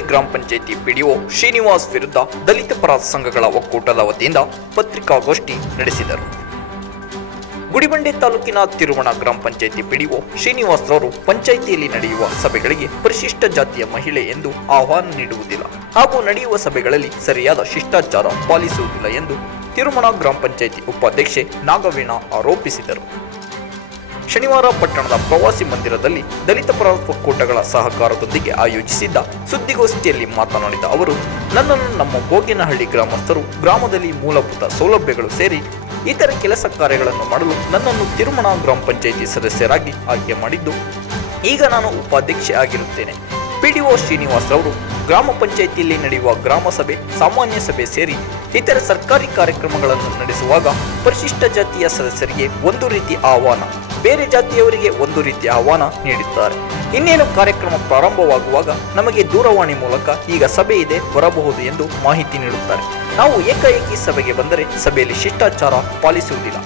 ಗ್ರಾಮ ಪಂಚಾಯಿತಿ ಪಿಡಿಒ ಶ್ರೀನಿವಾಸ್ ವಿರುದ್ಧ ದಲಿತ ಪರ ಸಂಘಗಳ ಒಕ್ಕೂಟದ ವತಿಯಿಂದ ಪತ್ರಿಕಾಗೋಷ್ಠಿ ನಡೆಸಿದರು. ಗುಡಿಬಂಡೆ ತಾಲೂಕಿನ ತಿರುವಣ ಗ್ರಾಮ ಪಂಚಾಯಿತಿ ಪಿಡಿಒ ಶ್ರೀನಿವಾಸ್ ಅವರು ಪಂಚಾಯಿತಿಯಲ್ಲಿ ನಡೆಯುವ ಸಭೆಗಳಿಗೆ ಪರಿಶಿಷ್ಟ ಜಾತಿಯ ಮಹಿಳೆ ಎಂದು ಆಹ್ವಾನ ನೀಡುವುದಿಲ್ಲ ಹಾಗೂ ನಡೆಯುವ ಸಭೆಗಳಲ್ಲಿ ಸರಿಯಾದ ಶಿಷ್ಟಾಚಾರ ಪಾಲಿಸುವುದಿಲ್ಲ ಎಂದು ತಿರುಮಣ ಗ್ರಾಮ ಪಂಚಾಯಿತಿ ಉಪಾಧ್ಯಕ್ಷೆ ನಾಗವೀಣ ಆರೋಪಿಸಿದರು. ಶನಿವಾರ ಪಟ್ಟಣದ ಪ್ರವಾಸಿ ಮಂದಿರದಲ್ಲಿ ದಲಿತ ಪರ ಒಕ್ಕೂಟಗಳ ಸಹಕಾರದೊಂದಿಗೆ ಆಯೋಜಿಸಿದ್ದ ಸುದ್ದಿಗೋಷ್ಠಿಯಲ್ಲಿ ಮಾತನಾಡಿದ ಅವರು ನನ್ನನ್ನು ನಮ್ಮ ಬೋಗಿನಹಳ್ಳಿ ಗ್ರಾಮಸ್ಥರು ಗ್ರಾಮದಲ್ಲಿ ಮೂಲಭೂತ ಸೌಲಭ್ಯಗಳು ಸೇರಿ ಇತರ ಕೆಲಸ ಕಾರ್ಯಗಳನ್ನು ಮಾಡಲು ನನ್ನನ್ನು ತಿರುಮಣ ಗ್ರಾಮ ಪಂಚಾಯಿತಿ ಸದಸ್ಯರಾಗಿ ಆಯ್ಕೆ ಮಾಡಿದ್ದು, ಈಗ ನಾನು ಉಪಾಧ್ಯಕ್ಷೆ ಆಗಿರುತ್ತೇನೆ. ಪಿಡಿಒ ಶ್ರೀನಿವಾಸ್ ರವರು ಗ್ರಾಮ ಪಂಚಾಯಿತಿಯಲ್ಲಿ ನಡೆಯುವ ಗ್ರಾಮ ಸಭೆ, ಸಾಮಾನ್ಯ ಸಭೆ ಸೇರಿ ಇತರ ಸರ್ಕಾರಿ ಕಾರ್ಯಕ್ರಮಗಳನ್ನು ನಡೆಸುವಾಗ ಪರಿಶಿಷ್ಟ ಜಾತಿಯ ಸದಸ್ಯರಿಗೆ ಒಂದು ರೀತಿ ಆಹ್ವಾನ ಬೇರೆ ಜಾತಿಯವರಿಗೆ ಒಂದು ರೀತಿಯ ಆಹ್ವಾನ ನೀಡಿದ್ದಾರೆ. ಇನ್ನೇನು ಕಾರ್ಯಕ್ರಮ ಪ್ರಾರಂಭವಾಗುವಾಗ ನಮಗೆ ದೂರವಾಣಿ ಮೂಲಕ ಈಗ ಸಭೆ ಇದೆ, ಬರಬಹುದು ಎಂದು ಮಾಹಿತಿ ನೀಡುತ್ತಾರೆ. ನಾವು ಏಕಾಏಕಿ ಸಭೆಗೆ ಬಂದರೆ ಸಭೆಯಲ್ಲಿ ಶಿಷ್ಟಾಚಾರ ಪಾಲಿಸುವುದಿಲ್ಲ.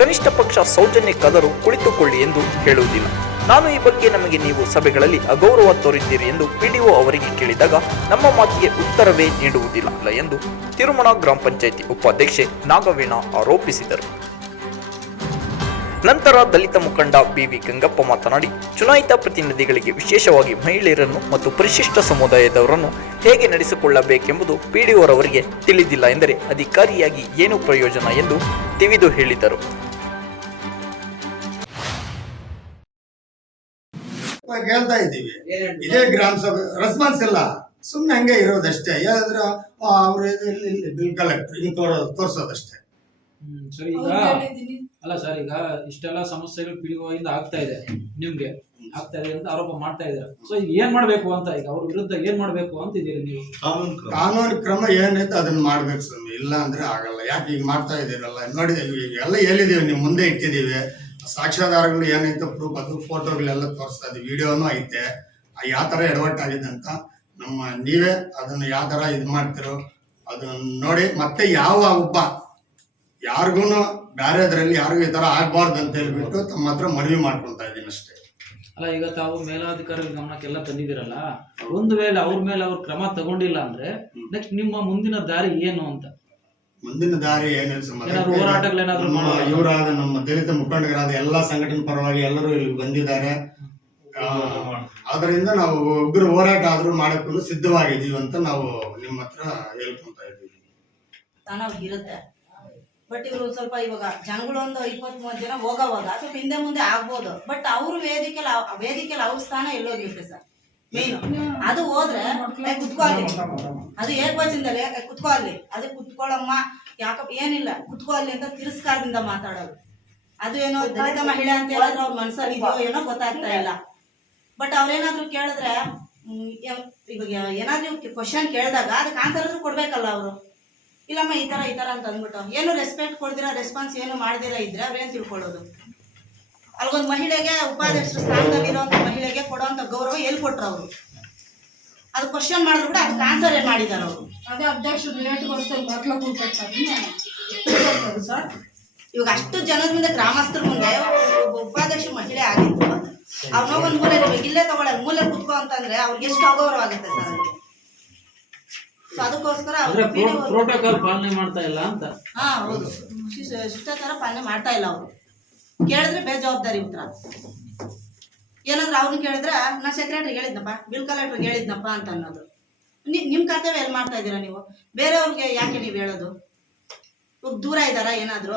ಕನಿಷ್ಠ ಪಕ್ಷ ಸೌಜನ್ಯಕ್ಕಾದರೂ ಕುಳಿತುಕೊಳ್ಳಿ ಎಂದು ಹೇಳುವುದಿಲ್ಲ. ನಾನು ಈ ಬಗ್ಗೆ ನಮಗೆ ನೀವು ಸಭೆಗಳಲ್ಲಿ ಅಗೌರವ ತೋರಿದ್ದೀರಿ ಎಂದು ಪಿಡಿಒ ಅವರಿಗೆ ಕೇಳಿದಾಗ ನಮ್ಮ ಮಾತಿಗೆ ಉತ್ತರವೇ ನೀಡುವುದಿಲ್ಲ ಎಂದು ತಿರುಮಣ ಗ್ರಾಮ ಪಂಚಾಯಿತಿ ಉಪಾಧ್ಯಕ್ಷೆ ನಾಗವೀಣ ಆರೋಪಿಸಿದರು. ನಂತರ ದಲಿತ ಮುಖಂಡ ಬಿವಿ ಗಂಗಪ್ಪ ಮಾತನಾಡಿ ಚುನಾಯಿತ ಪ್ರತಿನಿಧಿಗಳಿಗೆ ವಿಶೇಷವಾಗಿ ಮಹಿಳೆಯರನ್ನು ಮತ್ತು ಪರಿಶಿಷ್ಟ ಸಮುದಾಯದವರನ್ನು ಹೇಗೆ ನಡೆಸಿಕೊಳ್ಳಬೇಕೆಂಬುದು ಪಿಡಿಒರವರಿಗೆ ತಿಳಿದಿಲ್ಲ ಎಂದರೆ ಅಧಿಕಾರಿಯಾಗಿ ಏನು ಪ್ರಯೋಜನ ಎಂದು ತಿಳಿದು ಹೇಳಿದರು. ಹೇಳ್ತಾ ಇದ್ದೀವಿ. ಇದೇ ಗ್ರಾಮ ಸಭೆ ರೆಸ್ಪಾನ್ಸ್ ಇಲ್ಲ. ಸುಮ್ಮನೆ ಹಂಗೆ ಇರೋದಷ್ಟೇ. ಯಾರಾದ್ರೂ ಅವರು ಇಲ್ಲಿ ಬಿಲ್ ಕಲೆಕ್ಟರ್ ಹಿಂಗ್ ತೋರ್ಸೋದಷ್ಟೇ. ಹ್ಮ್, ಸರಿ ಈಗ ಅಲ್ಲ ಸರ್ ಈಗ ಇಷ್ಟೆಲ್ಲ ಸಮಸ್ಯೆಗಳು ಪಿಡಿಒಯಿಂದ ಆಗ್ತಾ ಇದೆ ನಿಮ್ಗೆ ಆಗ್ತಾ ಇದೆ ಅಂತ ಆರೋಪ ಮಾಡ್ತಾ ಇದ್ದಾರೆ? ಸೊ ಈಗ ಏನ್ ಮಾಡ್ಬೇಕು ಅಂತ ಈಗ ಅವ್ರ ವಿರುದ್ಧ ಏನ್ ಮಾಡ್ಬೇಕು ಅಂತ ಇದೀರಿ ನೀವು? ಕಾನೂನು ಕ್ರಮ. ಏನೈತೆ ಅದನ್ನ ಮಾಡ್ಬೇಕು ಸ್ವಾಮಿ ಇಲ್ಲ ಅಂದ್ರೆ ಆಗಲ್ಲ. ಯಾಕೆ ಈಗ ಮಾಡ್ತಾ ಇದೀರಲ್ಲ ನೋಡಿ ಈಗ ಎಲ್ಲ ಹೇಳಿದೀವಿ ನೀವು ಮುಂದೆ ಇಟ್ಟಿದೀವಿ ಸಾಕ್ಷ್ಯಾಧಾರಗಳು ಏನೈತೆ ಪ್ರೂಫ್ ಅದು ಫೋಟೋಗಳೆಲ್ಲ ತೋರಿಸ್ತಾ ಇದೀವಿ ವಿಡಿಯೋನು ಐತೆ. ಯಾವ ತರ ಎಡವಟ್ ಆಗಿದೆ ಅಂತ ನಮ್ಮ ನೀವೇ ಅದನ್ನ ಯಾವ ತರ ಇದು ಮಾಡ್ತಿರೋ ಅದನ್ನ ನೋಡಿ. ಮತ್ತೆ ಯಾವ ಒಬ್ಬ ಯಾರಿಗೂ ಬೇರೆದ್ರಲ್ಲಿ ಯಾರು ಈ ತರ ಆಗ್ಬಾರ್ದು ಅಂತ ಹೇಳ್ಬಿಟ್ಟು ತಮ್ಮ ಹತ್ರ ಮನವಿ ಮಾಡ್ಕೊಳ್ತಾ ಇದ್ದೀನಿ ಅಷ್ಟೇ. ಅಲ್ಲ ಈಗ ತಾವು ಮೇಲಾಧಿಕಾರಿಗಳ ಗಮನಕ್ಕೆಲ್ಲ ತಂದಿದ್ದೀರಲ್ಲ ಒಂದು ವೇಳೆ ಅವ್ರ ಮೇಲೆ ಅವ್ರ ಕ್ರಮ ತಗೊಂಡಿಲ್ಲ ಅಂದ್ರೆ ನೆಕ್ಸ್ಟ್ ನಿಮ್ಮ ಮುಂದಿನ ದಾರಿ ಏನು ಅಂತ? ಮುಂದಿನ ದಾರಿ ಏನಿಲ್ಲ? ಇವರಾದ ನಮ್ಮ ದಲಿತ ಮುಖಂಡರಾದ ಎಲ್ಲಾ ಸಂಘಟನೆ ಪರವಾಗಿ ಎಲ್ಲರೂ ಇಲ್ಲಿ ಬಂದಿದ್ದಾರೆ. ಆ, ಅದರಿಂದ ನಾವು ಒಬ್ಬರು ಹೋರಾಟ ಆದ್ರೂ ಮಾಡಕ್ಕೂ ಸಿದ್ಧವಾಗಿದ್ದೀವಿ ಅಂತ ನಾವು ನಿಮ್ಮ ಹತ್ರ ಹೇಳ್ಕೊಂತ ಇದ್ದೀವಿ. ಬಟ್ ಇವರು ಸ್ವಲ್ಪ ಇವಾಗ ಜನಗಳು ಒಂದು ಇಪ್ಪತ್ತ್ ಮೂವತ್ತು ಜನ ಹೋಗೋವಾಗ ಸ್ವಲ್ಪ ಹಿಂದೆ ಮುಂದೆ ಆಗ್ಬೋದು. ಬಟ್ ಅವ್ರ ವೇದಿಕೆಲ್ಲ ವೇದಿಕೆಲ್ಲ ಅವ್ರ ಸ್ಥಾನ ಎಲ್ಲೋಗಿರುತ್ತೆ ಸರ್ ಮೇನು ಅದು ಹೋದ್ರೆ ಕುತ್ಕೋಲಿ ಕುತ್ಕೋ ಅಲ್ಲಿ ಅದು ಏಕವಚನದಲ್ಲಿ ಏ, ಕುತ್ಕೋ ಅಲ್ಲಿ ಅದು ಕುತ್ಕೊಳ್ಳಮ್ಮ ಯಾಕಪ್ಪ ಏನಿಲ್ಲ. ಕುತ್ಕೊಳ್ಳಿ ಅಂತ ತಿರಸ್ಕಾರದಿಂದ ಮಾತಾಡೋದು. ಅದು ಏನೋ ದಲಿತ ಮಹಿಳೆ ಅಂತ ಹೇಳಿದ್ರೆ ಅವ್ರ ಮನ್ಸಲ್ಲಿ ಇದೆಯೋ ಏನೋ ಗೊತ್ತಾಗ್ತಾ ಇಲ್ಲ. ಬಟ್ ಅವ್ರೇನಾದ್ರು ಕೇಳಿದ್ರೆ ಇವಾಗ ಏನಾದ್ರು ಕ್ವಶನ್ ಕೇಳಿದಾಗ ಅದಕ್ಕೆ ಆನ್ಸರ್ ಆದ್ರೂ ಕೊಡ್ಬೇಕಲ್ಲ ಅವರು. ಇಲ್ಲಮ್ಮ ಈ ತರ ಈ ತರ ಅಂತ ಅಂದ್ಬಿಟ್ಟು. ಏನು ರೆಸ್ಪೆಕ್ಟ್ ಕೊಡ್ದಿರ ರೆಸ್ಪಾನ್ಸ್ ಏನು ಮಾಡ್ದಿರ ಇದ್ರೆ ಅವ್ರೇನ್ ತಿಳ್ಕೊಳ್ಳೋದು? ಅಲ್ಗೊಂದು ಮಹಿಳೆಗೆ ಉಪಾಧ್ಯಕ್ಷರ ಸ್ಥಾನದಲ್ಲಿರೋ ಮಹಿಳೆಗೆ ಕೊಡುವಂತ ಗೌರವ ಎಲ್ಲಿ ಕೊಟ್ರು ಅವರು? ಅದು ಕ್ವಶನ್ ಮಾಡಿದ್ರು ಕೂಡ ಅದಕ್ಕೆ ಆನ್ಸರ್ ಏನ್ ಮಾಡಿದಾರ ಅವರು? ಅದೇ ಅಧ್ಯಕ್ಷರು ಲೇಟ್ ಸರ್? ಇವಾಗ ಅಷ್ಟು ಜನದ ಮುಂದೆ ಗ್ರಾಮಸ್ಥರ ಮುಂದೆ ಒಬ್ಬ ಉಪಾಧ್ಯಕ್ಷ ಮಹಿಳೆ ಆಗಿತ್ತು ಅವ್ರ ಒಂದು ಮೂಲೆ ಇಲ್ಲೇ ತಗೊಳ್ಳೋದು. ಮೂಲೆ ಕುತ್ಕೋ ಅಂತಂದ್ರೆ ಅವ್ರಿಗೆ ಎಷ್ಟು ಅಗೌರವ ಆಗುತ್ತೆ ಸರ್ ಅವ್ರಿಗೆ ಸೊ ಅದಕ್ಕೋಸ್ಕರ ಪ್ರೋಟೋಕಾಲ್ ಪಾಲನೆ ಮಾಡ್ತಾ ಇಲ್ಲ ಅಂತ. ಹಾ ಹೌದು. ಶಿಷ್ಟ- ಶಿಷ್ಟಾಚಾರ ಪಾಲನೆ ಮಾಡ್ತಾ ಇಲ್ಲ ಅವರು. ಕೇಳಿದ್ರೆ ಬೇಜವಾಬ್ದಾರಿ ಉತ್ತರ ಏನಾದ್ರು ಅವ್ರನ್ನ ಕೇಳಿದ್ರೆ ನಾ ಸೆಕ್ರೆಟರಿ ಹೇಳಿದ್ನಪ್ಪ ಬಿಲ್ ಕಲೆಕ್ಟ್ರಿಗೆ ಹೇಳಿದ್ನಪ್ಪ ಅಂತ ಅನ್ನೋದು. ನಿ- ನಿಮ್ ಕರ್ತವ್ಯ ಎಲ್ಲಿ ಮಾಡ್ತಾ ಇದ್ದೀರಾ ನೀವು? ಬೇರೆಯವ್ರಿಗೆ ಯಾಕೆ ನೀವು ಹೇಳೋದು? ಇವಾಗ ದೂರ ಇದ್ದಾರಾ ಏನಾದ್ರು?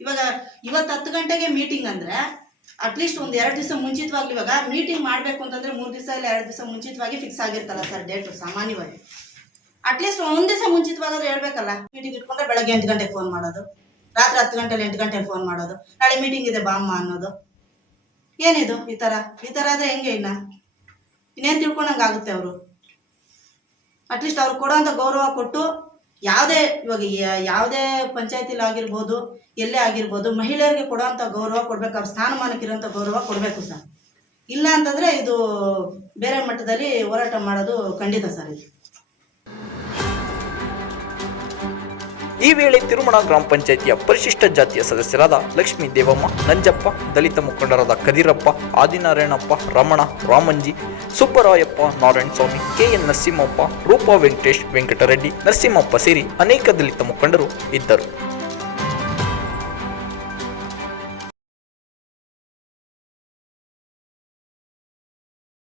ಇವಾಗ ಇವತ್ತು ಹತ್ತು ಗಂಟೆಗೆ ಮೀಟಿಂಗ್ ಅಂದ್ರೆ ಅಟ್ಲೀಸ್ಟ್ ಒಂದ್ ಎರಡು ದಿವಸ ಮುಂಚಿತವಾಗಿ ಇವಾಗ ಮೀಟಿಂಗ್ ಮಾಡ್ಬೇಕು ಅಂತಂದ್ರೆ ಮೂರ್ ದಿವಸ ಇಲ್ಲ ಎರಡು ದಿವಸ ಮುಂಚಿತವಾಗಿ ಫಿಕ್ಸ್ ಆಗಿರ್ತಲ್ಲ ಸರ್ ಡೇಟ್ ಸಾಮಾನ್ಯವಾಗಿ. ಅಟ್ಲೀಸ್ಟ್ ಒಂದ್ ದಿವಸ ಮುಂಚಿತವಾಗಾದ್ರೂ ಹೇಳ್ಬೇಕಲ್ಲ. ಮೀಟಿಂಗ್ ಇಟ್ಕೊಂಡ್ರೆ ಬೆಳಗ್ಗೆ ಎಂಟು ಗಂಟೆಗೆ ಫೋನ್ ಮಾಡೋದು. ರಾತ್ರಿ ಹತ್ತು ಗಂಟೆಲಿ ಎಂಟು ಗಂಟೆಗೆ ಫೋನ್ ಮಾಡೋದು. ನಾಳೆ ಮೀಟಿಂಗ್ ಇದೆ ಬಾಮ್ಮ ಅನ್ನೋದು. ಏನಿದು? ಈ ತರ. ಈ ತರ ಆದ್ರೆ ಹೆಂಗೆ ಇನ್ನ? ಇನ್ನೇನ್ ತಿಳ್ಕೊಂಡಂಗೆ ಆಗುತ್ತೆ ಅವರು? ಅಟ್ಲೀಸ್ಟ್ ಅವ್ರು ಕೊಡೋಂಥ ಗೌರವ ಕೊಟ್ಟು ಯಾವುದೇ ಇವಾಗ ಯಾವುದೇ ಪಂಚಾಯತಿಲಿ ಆಗಿರ್ಬೋದು, ಎಲ್ಲೇ ಆಗಿರ್ಬೋದು, ಮಹಿಳೆಯರಿಗೆ ಕೊಡುವಂಥ ಗೌರವ ಕೊಡ್ಬೇಕು. ಅವ್ರ ಸ್ಥಾನಮಾನಕ್ಕಿರೋಂಥ ಗೌರವ ಕೊಡಬೇಕು ಸರ್. ಇಲ್ಲ ಅಂತಂದ್ರೆ ಇದು ಬೇರೆ ಮಟ್ಟದಲ್ಲಿ ಹೋರಾಟ ಮಾಡೋದು ಖಂಡಿತ ಸರ್ ಇದು. ಈ ವೇಳೆ ತಿರುಮಣ ಗ್ರಾಮ ಪಂಚಾಯಿತಿಯ ಪರಿಶಿಷ್ಟ ಜಾತಿಯ ಸದಸ್ಯರಾದ ಲಕ್ಷ್ಮೀ ದೇವಮ್ಮ, ನಂಜಪ್ಪ, ದಲಿತ ಮುಖಂಡರಾದ ಕದಿರಪ್ಪ, ಆದಿನಾರಾಯಣಪ್ಪ, ರಮಣ, ರಾಮಂಜಿ, ಸುಬ್ಬರಾಯಪ್ಪ, ನಾರಾಯಣ ಸ್ವಾಮಿ, ಕೆಎನ್ ನರಸಿಂಹಪ್ಪ, ರೂಪಾ ವೆಂಕಟೇಶ್, ವೆಂಕಟರೆಡ್ಡಿ, ನರಸಿಂಹಪ್ಪ ಸೇರಿ ಅನೇಕ ದಲಿತ ಮುಖಂಡರು ಇದ್ದರು.